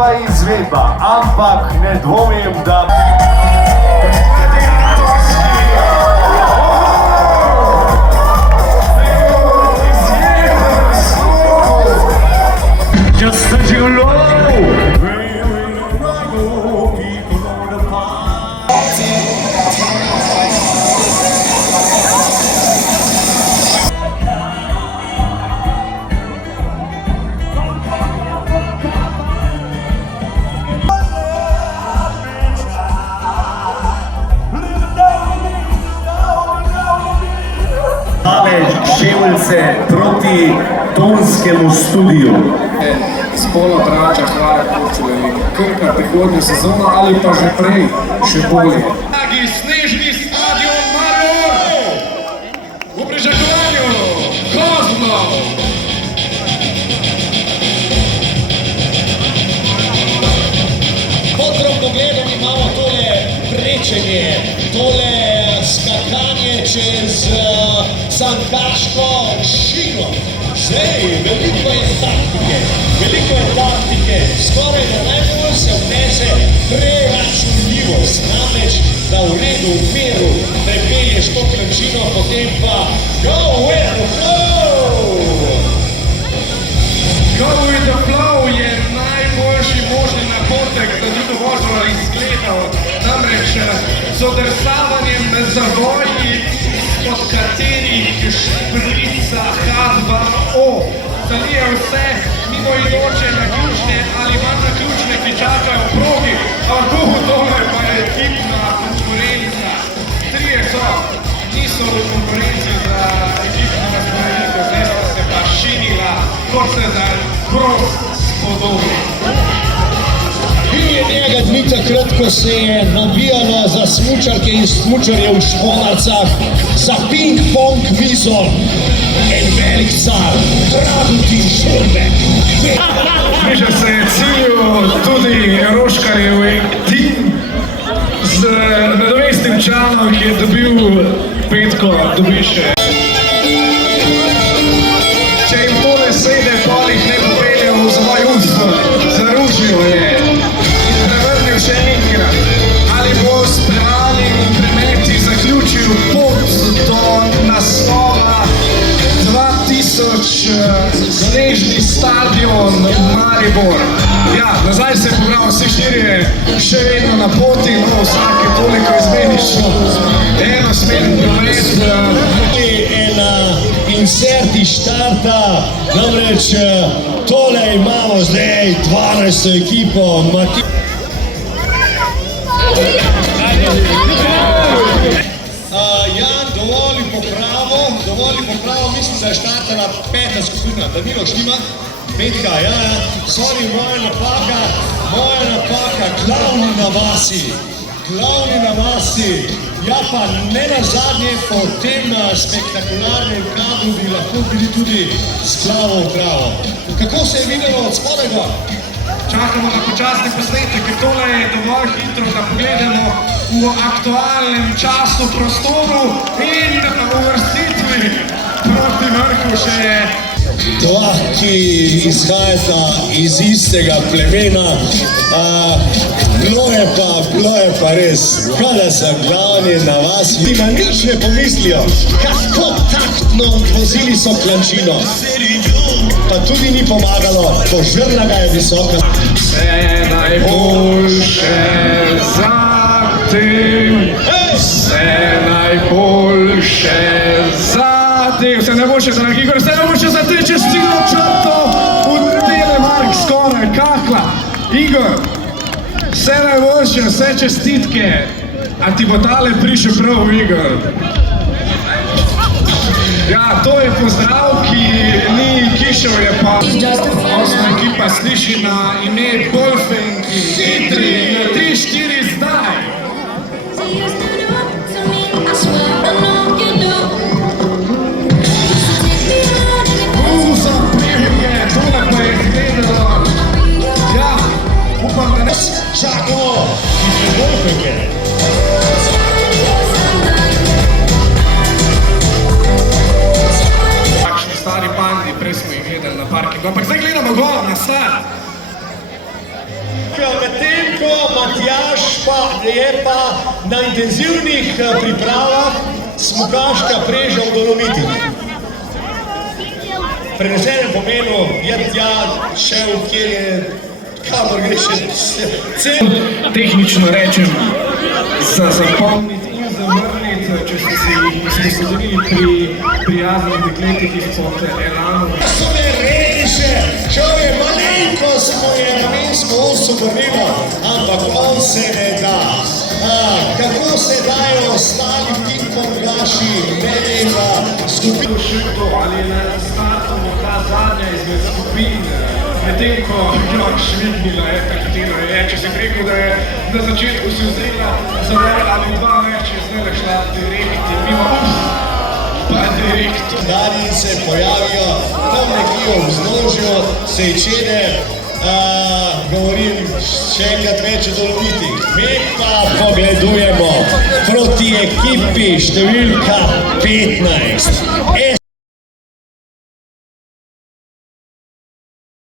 prva izvedba, ampak ne dvomim, da... Just as you know. Ševeljce proti tonskemu studiu. Spolo trača, hvala Kurčeveli, Krka prihodnjo sezono ali pa že prej, še bolje. Dragi snežni stadion Maribor, v pričakovanju Kozlov. Pod drobnogledom imamo tole prečenje, tole skakanje čez sankaško šino. Zdaj, veliko je taktike, skoraj da najbolj se vnese preračunljivost, namreč da v redu, v miru prepelješ to klančino, potem pa go with the flow! Go with the flow je najboljši možni napotek za drugo vožnjo izgledal. Namreč z odrsavanjem zavoji, pod katerih šprica H2O. Zalije vse mimoidoče naključne ali manj naključne, ki čakajo v progi, ampak bohu tole pa je ekipna konkurenca. Trije so, niso v konkurenci za ekipno razporeditev, zdaj sta se pa šinila, kot se za prost spodobi. Bil je njega dni takrat, ko se je nabijalo za smučarke in smučarje v Šponarcah, za ping-pong vizo en velik car, Dragutin Šurbek. Bliža se je cilju tudi Roškarjev tim z nadomestnim članom, ki je dobil petko, dobi še. Če jim to ne sede, polih ne popelje v svoj ust, zaručijo je. Še enkrat, ali bo s prevalnimi premeti zaključil pot do naslova 2000 snežni stadion Maribor. Ja, nazaj se je pobral, vsi štirje še vedno na poti, no vsake toliko izmenično enosmeren promet. Ena inserti štarta, namreč tole imamo zdaj 12. ekipo. Jan, dovolj popravo, mislim, da je štartala peta skupina, Danilo štima, petka, ja, sorry, moja napaka, glavni na vasi, ja pa ne nazadnje po tem spektakularnem kadru bi lahko bili tudi s glavo v travo. Kako se je videlo od spodaj gor? Čakamo na počasni posnetek, ker tole je dovolj hitro, da pogledamo v aktualnem času, prostoru in uvrstitvi proti vrhu še dva, ki izhajata iz istega plemena. Bilo je pa res, kada so glavni na vas, ki na nič ne pomislijo, kako taktno vozili so klančino. Pa tudi ni pomagalo, požrla ga je visoka. Vse najboljše za tem, vse najboljše za tem, vse najboljše za Igor, vse najboljše za te čestitno črto v Telemark, skoraj kakla. Igor, vse najboljše, vse čestitke, a ti bo tale prišel prav, Igor. Ja, to je pozdrav, ki ni kišev, je pa osma ekipa sliši na ime Bolfenki, hitri, na 3-4 zdaj. Zapremje, tole pa je gledalo. Ja, upam, da ne čakamo, ki je Bolfenke. Stari bandi, prej smo jih gledali na parkingu, ampak zdaj gledamo gor na start. medtem ko Matjaž pa je pa na intenzivnih pripravah smukaška preža v Dolomitih. Prenesenem pomenu je tja šel, kjer je, kamor gre še Tehnično rečem, za zapomniti in zavrniti, če ste se jih sodelovali pri prijaznih dekletih izpod Elanom. so me reže, šel je malenkost, mu je namensko osu vrnilo, ampak on se ne da. Kako se dajo ostali ping-pongaši, ne vem, skupino. Še to, ali je na startu morda zadnja izmed skupin, medtem ko Jörg švignila je, katero je, če si rekel, da je na začetku si vzela za ali dva več, je zdaj šla direkt mimo, pa direkt. Dani se pojavijo tam nekje v vznožju Sejčene, govorim še enkrat več o Dolomitih. Mi pa pogledujemo proti ekipi številka 15.